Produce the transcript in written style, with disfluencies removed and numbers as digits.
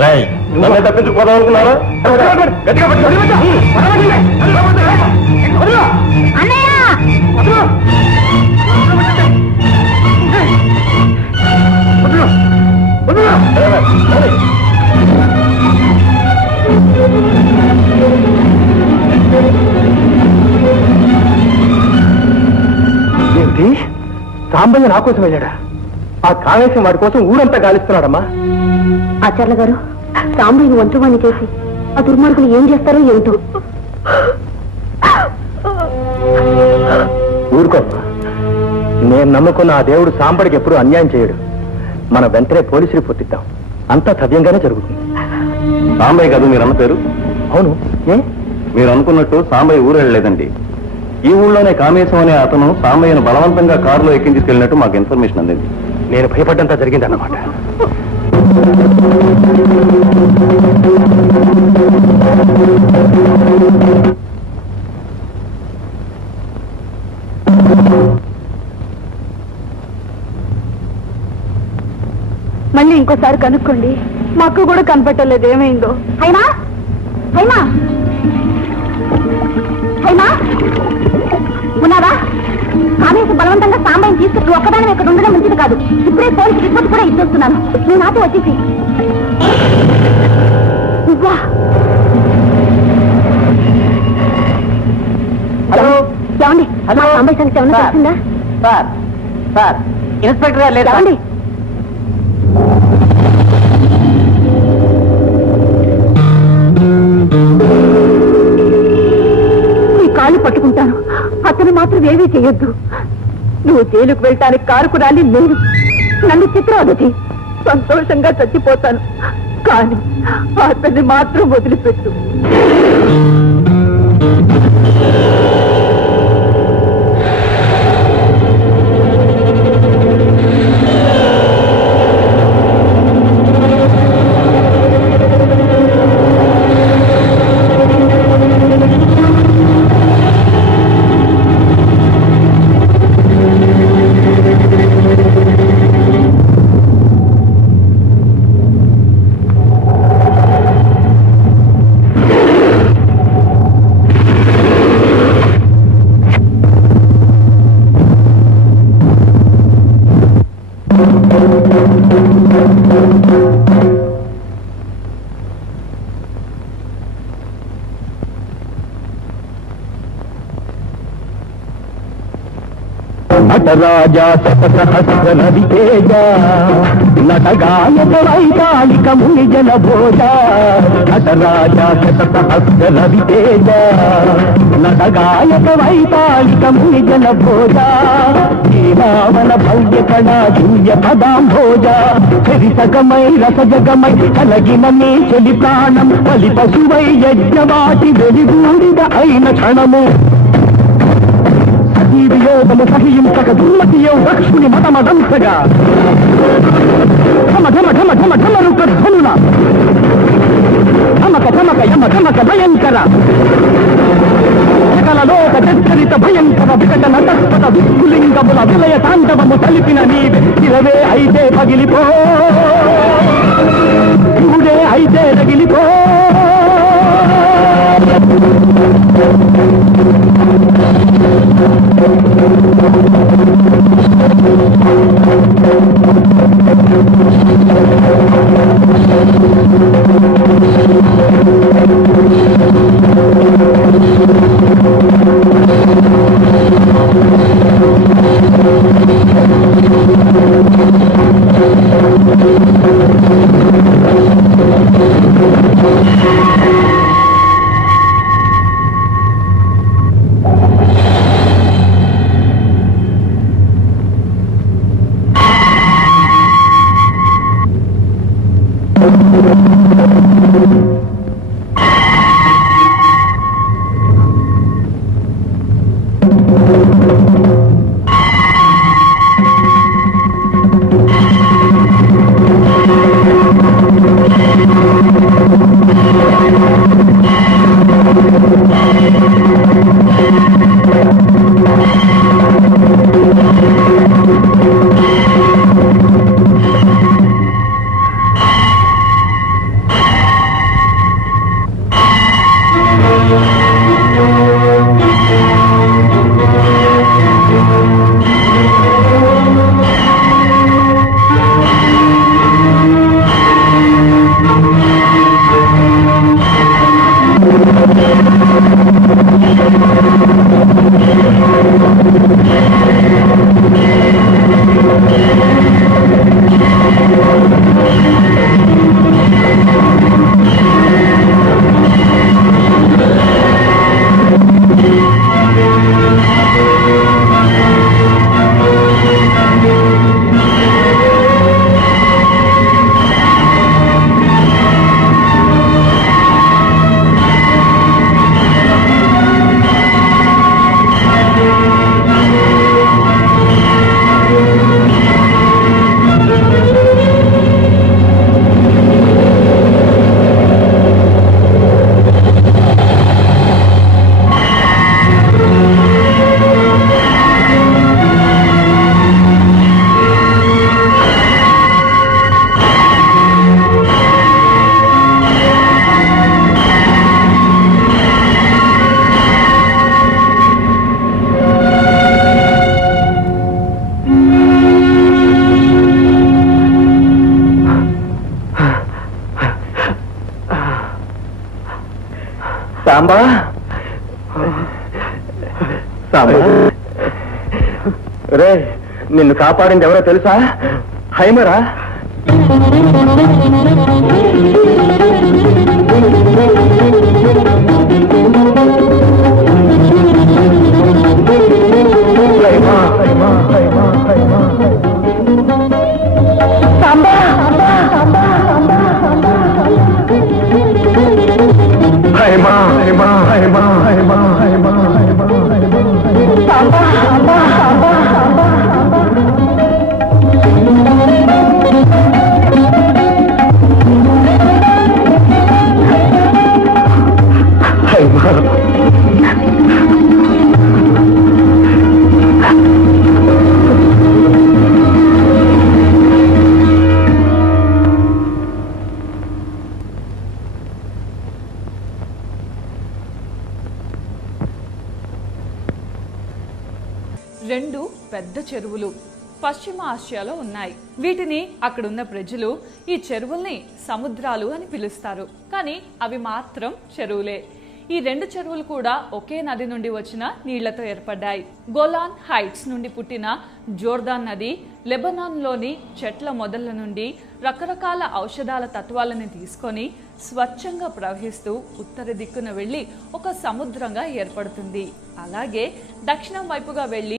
నన్నే తప్పించుకోదాం అనుకున్నారా? ఏమిటి? సాంబయ్య నా కోసం వెళ్ళాడా? ఆ కావేశం వాడి కోసం ఊరంతా గాలిస్తున్నాడమ్మా. ఆచార్య గారు, సాంబయ్యను వంటవాణ్ణి చేసి ఆ దుర్మార్గులు ఏం చేస్తారో ఏమిటో. ఊరుకోమ్మా. నేను నమ్ముకున్న ఆ దేవుడు సాంబడికి ఎప్పుడూ అన్యాయం చేయడు. మన వెంటనే పోలీసు రిపోర్ట్ ఇద్దాం. అంతా సవ్యంగానే జరుగుతుంది. సాంబయ్య కాదు మీరు అన్న పేరు? అవును. ఏ మీరు అనుకున్నట్టు సాంబయ్య ఊరు వెళ్ళలేదండి. ఈ ఊళ్ళోనే కామేశం అనే అతను సాంబయ్యను బలవంతంగా కారులో ఎక్కించుకెళ్ళినట్టు మాకు ఇన్ఫర్మేషన్ అందింది. నేను భయపడ్డంతా జరిగిందన్నమాట. మళ్ళీ ఇంకోసారి కనుక్కోండి. మాకు కూడా కనపట్టలేదు ఏమైందో. అయినా అయినా అయినా ఉన్నావా? కామేశం బలవంతంగా సాంబయ్యని తీసుకు ఒక్కదాని ఇక్కడ ఉండడం మంచిది కాదు. ఇప్పుడే పోలీసు రిపోర్ట్ కూడా ఇచ్చేస్తున్నాను. నువ్వు నాతో వచ్చేసి. హలో ఏమండి? హలో, సాంబయ్య సంగతి ఏమన్నా తెలిసిందా? సార్ సార్ ఇన్స్పెక్టర్ గారు లేదా? ఏమండి? కాళ్ళు పట్టుకుంటాను. అతను మాత్రం ఏమీ చేయొద్దు. నువ్వు జైలుకు వెళ్ళటానికి కారుకురాలి నేను. నన్ను చిత్రవదటి సంతోషంగా చచ్చిపోతాను. కానీ అతన్ని మాత్రం వదిలిపెట్టు. నటరాజా శతసహస్ర నదితేజ నటగాయక వైతాళిక ముని జన భోజ. నటరాజా శతసహస్ర నదితేజ నటగాయక వైతాళిక ముని జన భోజ. జీవావన భవ్య కళా జూయ పదాంభోజ. చరిసగమై రసజగమై కలగిన నీ చెలి ప్రాణం బలి పశువై యజ్ఞవాటి వెలిగూడిద అయిన క్షణము. వియోగము సహించక దుర్మతియో లక్ష్మిని మతమదంసగా ఢమ ఢమ ఢమ ఢమ ఢమరుక ధ్వనుల ధమక ధమక యమ ధమక భయంకర సకలలోక జర్జరిత భయంకర వికటన తస్పత విస్ఫులింగముల విలయ తాండవము తలిపిన నీవే. ఇరవే అయితే పగిలిపో, ఇవుడే అయితే రగిలిపో. సాంబా సాంబా రే నిన్ను కాపాడింది ఎవరో తెలుసా? హైమరా. రెండు పెద్ద చెరువులు పశ్చిమ ఆసియాలో ఉన్నాయి. వీటిని అక్కడున్న ప్రజలు ఈ చెరువుల్ని సముద్రాలు అని పిలుస్తారు. కానీ అవి మాత్రం చెరువులే. ఈ రెండు చెరువులు కూడా ఒకే నది నుండి వచ్చిన నీళ్లతో ఏర్పడ్డాయి. గోలాన్ హైట్స్ నుండి పుట్టిన జోర్దాన్ నది లెబనాన్లోని చెట్ల మొదళ్ల నుండి రకరకాల ఔషధాల తత్వాలను తీసుకొని స్వచ్ఛంగా ప్రవహిస్తూ ఉత్తర దిక్కున వెళ్లి ఒక సముద్రంగా ఏర్పడుతుంది. అలాగే దక్షిణం వైపుగా వెళ్లి